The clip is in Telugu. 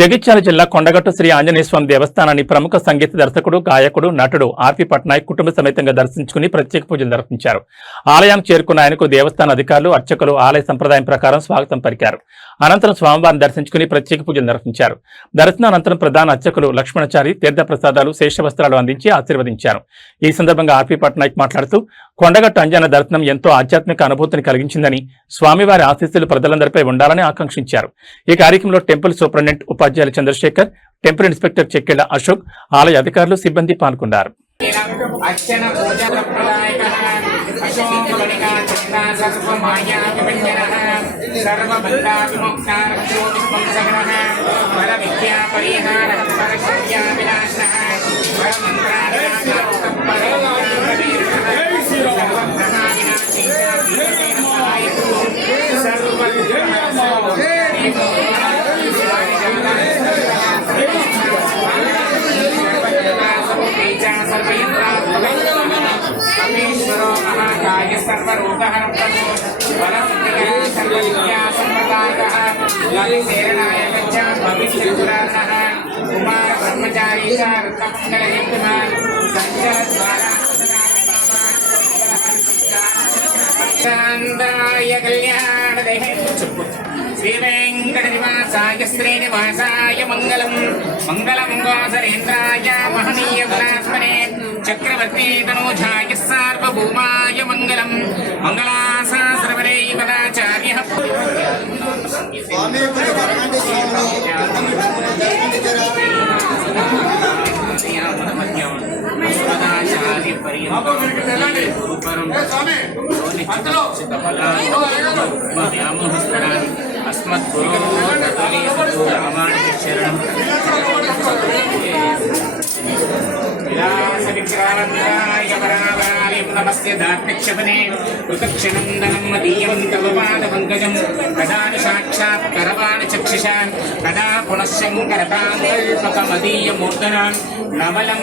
జగిత్యాల జిల్లా కొండగట్టు శ్రీ ఆంజనేయ స్వామి దేవస్థానాన్ని ప్రముఖ సంగీత దర్శకుడు, గాయకుడు, నటుడు ఆర్పి పట్నాయక్ కుటుంబ సమేతంగా దర్శించుకుని ప్రత్యేక పూజలు నిర్వహించారు. ఆలయానికి చేరుకున్న ఆయనకు దేవస్థాన అధికారులు, అర్చకులు ఆలయ సంప్రదాయం ప్రకారం స్వాగతం పలికారు. అనంతరం స్వామివారిని దర్శించుకుని ప్రత్యేక పూజలు నిర్వహించారు. దర్శనానంతరం ప్రధాన అర్చకులు లక్ష్మణచారి తీర్థప్రసాదాలు, శేషవస్త్రాలు అందించి ఆశీర్వదించారు. ఈ సందర్భంగా ఆర్పి పట్నాయక్ మాట్లాడుతూ కొండగట్టు అంజన దర్శనం ఎంతో ఆధ్యాత్మిక అనుభూతిని కలిగించిందని, స్వామివారి ఆశీస్సులు ప్రజలందరిపై ఉండాలని ఆకాంక్షించారు. ఈ కార్యక్రమంలో టెంపుల్ సూపరింటెండెంట్ ఉపాధ్యాయులు చంద్రశేఖర్, టెంపుల్ ఇన్స్పెక్టర్ చెక్కిళ్ల అశోక్, ఆలయ అధికారులు, సిబ్బంది పాల్గొన్నారు. श्री वेंकटनिवासाय श्रीनिवासाय मंगलम मंगलम गोसरेन्द्राय महनीय गुणात्मने चक्रवर्ती तनूजाय सार्वभौमाय मंगलम मंगलाशास्त्रवरे पदाचार्यः नमस्ते दाक्षपने कृतक्षणन्दनं मदीयं तव पादपङ्कजं कदा साक्षात् करवाणि चक्षुषा कदा पुनः शङ्करतां कल्पकमदीयमूर्धनां नवलं